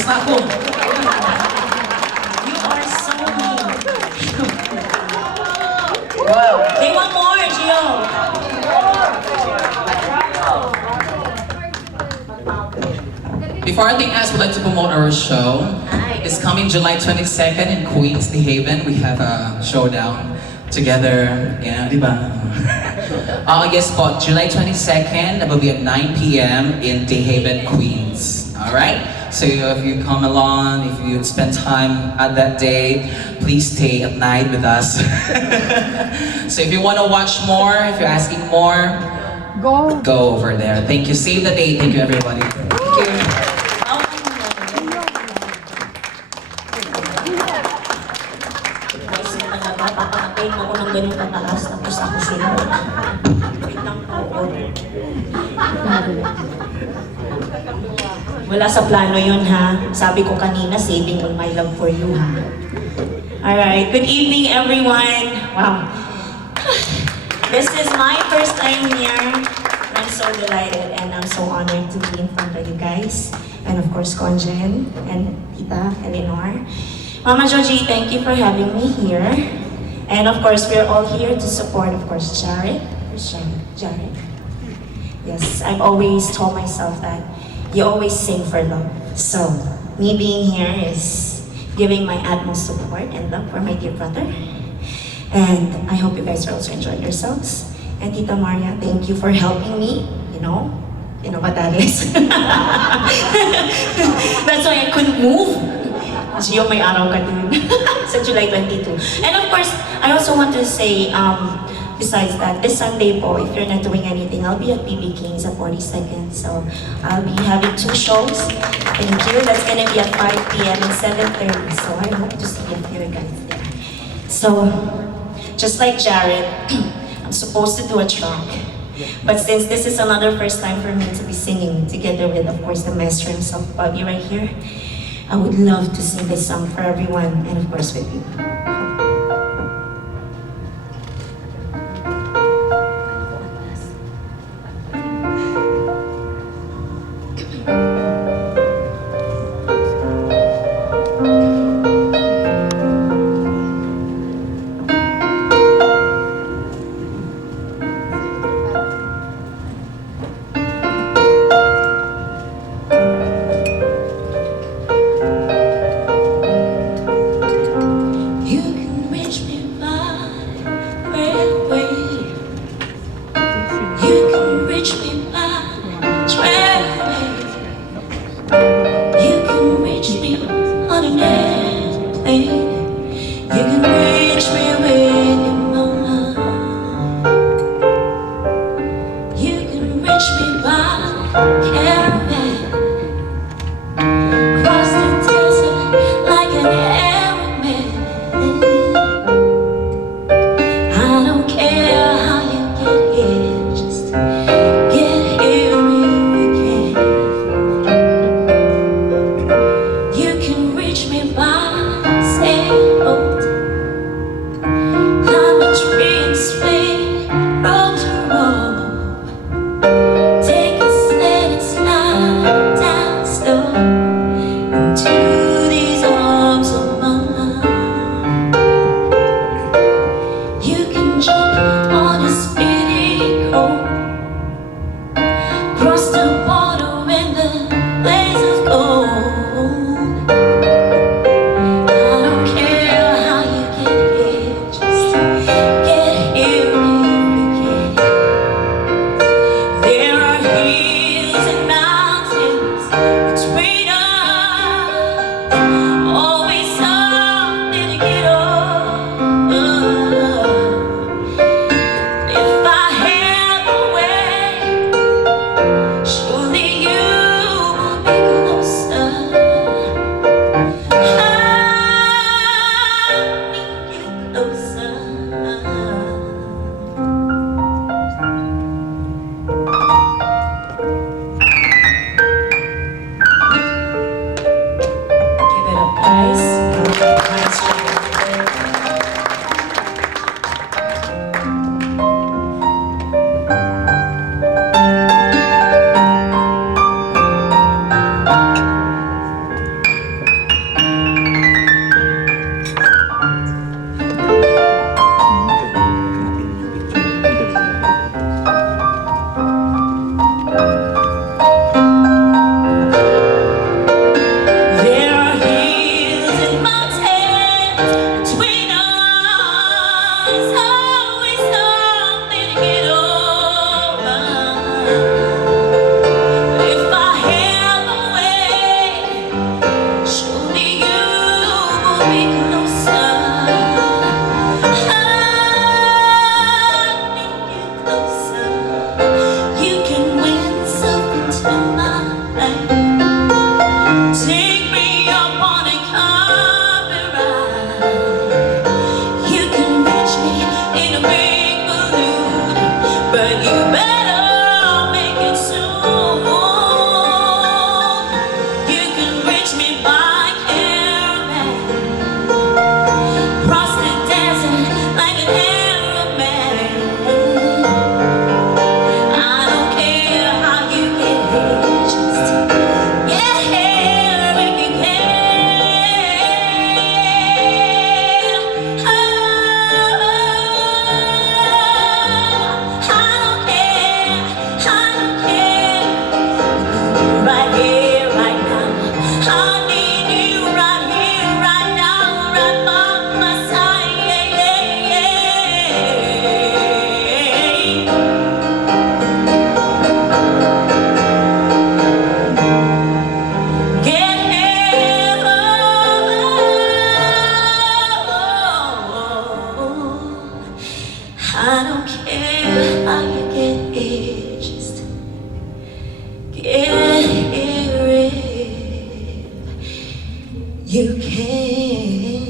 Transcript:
Tapos na ako. You are so mean. Wow. They want more, Gio. Before anything else, we'd like to promote our show. It's coming July 22nd in Queens, New Haven. We have a showdown together. Yeah, di ba? Yes po, July 22nd, that will be at 9 p.m. in New Haven, Queens. Alright? So if you come along, if you spend time at that day, please stay at night with us. So if you want to watch more, if you're asking more, go over there. Thank you. Save the date. Thank you, everybody. Thank you. Papakapay mo ko ng ganun kataas, tapos ako sunod. Wait lang po. Wala sa plano yun, ha? Sabi ko kanina, saving all my love for you, ha? Alright, good evening, everyone. Wow. This is my first time here. I'm so delighted and I'm so honored to be in front of you guys. And of course, Conjen and Tita Eleanor. Mama Joji, thank you for having me here. And of course, we're all here to support, of course, Jared. Where's Jared? Jared. Yes, I've always told myself that you always sing for love. So, me being here is giving my utmost support and love for my dear brother. And I hope you guys are also enjoying yourselves. And Tita Maria, thank you for helping me, you know what that is. That's why I couldn't move. Gio, may araw ka din. Sa July 22. And of course, I also want to say, besides that, this Sunday po, if you're not doing anything, I'll be at BB King's at 42nd. So, I'll be having 2 shows. Thank you. That's gonna be at 5 p.m. and 7:30. So, I hope to see you guys there. So, just like Jared, I'm supposed to do a track. But since this is another first time for me to be singing together with, of course, the maestro himself, Bobby, right here, I would love to sing this song for everyone, and of course with you. You you can.